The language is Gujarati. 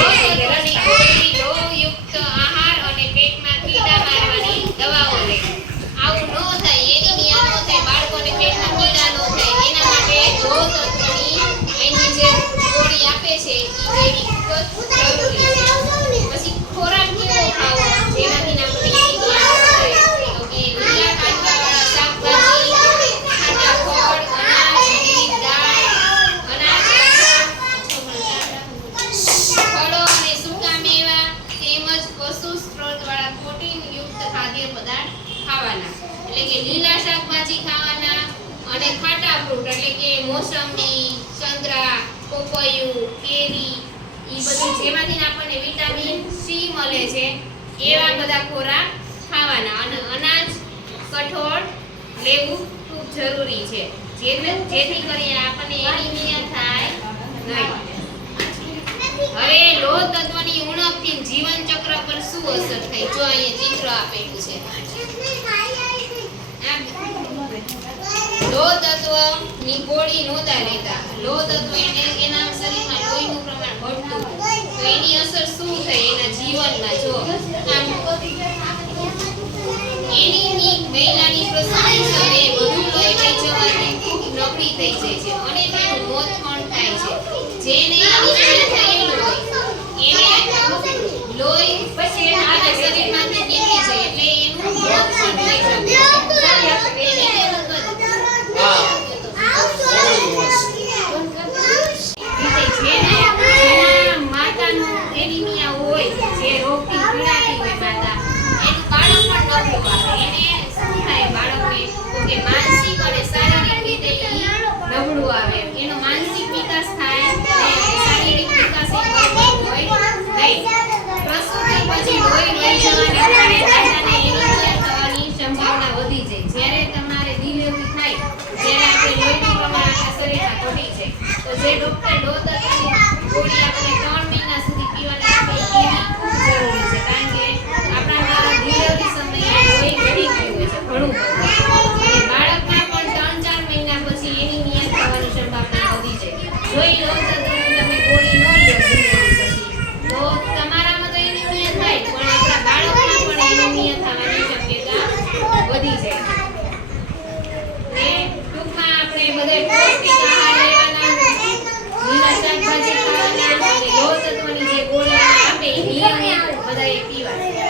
તત્વની ગોળી, લોહયુક્ત આહાર અને પેટમાં કીડા મારવાની દવાઓ લે. આવું ન થાય, એનિમિયા ન થાય, બાળકોને પેટમાં કીડા ન થાય, એના માટે લોહ તત્વની એની જે ગોળી આપે છે એ લેવી ખૂબ જ જરૂરી છે. પછી ખોરાક કેવો ખાવો જેનાથી આપણે એનિમિયા ન થાય? તો કે લીલા કાંદાવાળા શાકભાજી, ખાટા ફળ, અનાજ, વિવિધ દાળ, અનાજ, ફળો અને સૂકા મેવા તેમજ પશુ સ્ત્રોતવાળા પ્રોટીનયુક્ત ખાદ્ય પદાર્થ ખાવાના. એટલે કે લીલા શાકભાજી ખાવાના અને ખાટા ફ્રૂટ એટલે કે મોસંબી, સંતરા, પપૈયું, કેરી, ઈ બધું જેમાંથી આપણને વિટામિન સી મળે છે એવા બધા ખોરાક ખાવાના. અને અનાજ, કઠોળ લેવું ખૂબ જરૂરી છે જેથી કરીને આપણને એનિમિયા થાય નહીં. હવે લોહ તત્વની ઉણપથી જીવન ચક્ર પર શું અસર થઈ? જો અહીંયા ચિત્ર આપેલું છે. લોહ તત્વની ગોળી નહોતા લેતા. લોહ તત્વ એના શરીરમાં લોહીનું પ્રમાણ ઘટતું, તો એની અસર શું થઈ એના જીવનમાં? જો એનિમિક મહિલાની પ્રસૂતિ સમયે વધુ લોહી વહી જવાથી ખૂબ નબળી થઈ જાય છે અને તેનું મોત પણ થાય છે. જેને એનિમિયા થયેલું હોય એને લોહી પછી એના શરીરમાંથી નીકળી જાય એટલે એનું મોત પણ થઈ શકે છે. જેના માતાનું એનિમિયા હોય, જે રોગથી પીડાતી હોય માતા, એનું બાળક પણ નબળું આવે. એને શું થાય બાળકને? તો કે માનસિક અને શારીરિક રીતે નબળું આવે. એનો માનસિક વિકાસ થાય અને શારીરિક વિકાસ હોય નહીં. પ્રસૂતિ પછી લોહી વહી જવાને કારણે માતાને એનિમિયા થવાની સંભાવના વધી જાય. જ્યારે તમારે ડિલિવરી થાય, જ્યારે આપણે લોહીનું પ્રમાણ આપણા શરીરમાં ઘટી જાય, તો જે ડોક્ટર લોહ તત્વની ગોળી આપણે 3 મહિના સુધી પીવાની આપે એ ખૂબ જરૂરી છે. કારણ કે આપણા ડિલિવરી સમયે લોહી વધી ગયું હોય છે ઘણું બધું, અને બાળકમાં પણ 3-4 મહિના પછી એનિમિયા થવાની સંભાવના વધી જાય. જો એ લોહ તત્વની તમે ગોળી ન લો ડિલિવરી પછી, તો તમારામાં તો એનિમિયા થાય પણ આપણા બાળકમાં પણ એનિમિયા થવાની શક્યતા વધી જાય. ટૂંકમાં આપણે બધા પૌષ્ટિક આહાર લેવાના, લીલા શાકભાજી ખાવાના અને લોહ તત્વની જે ગોળીઓ આપે એ નિયમિત બધાએ પીવાના.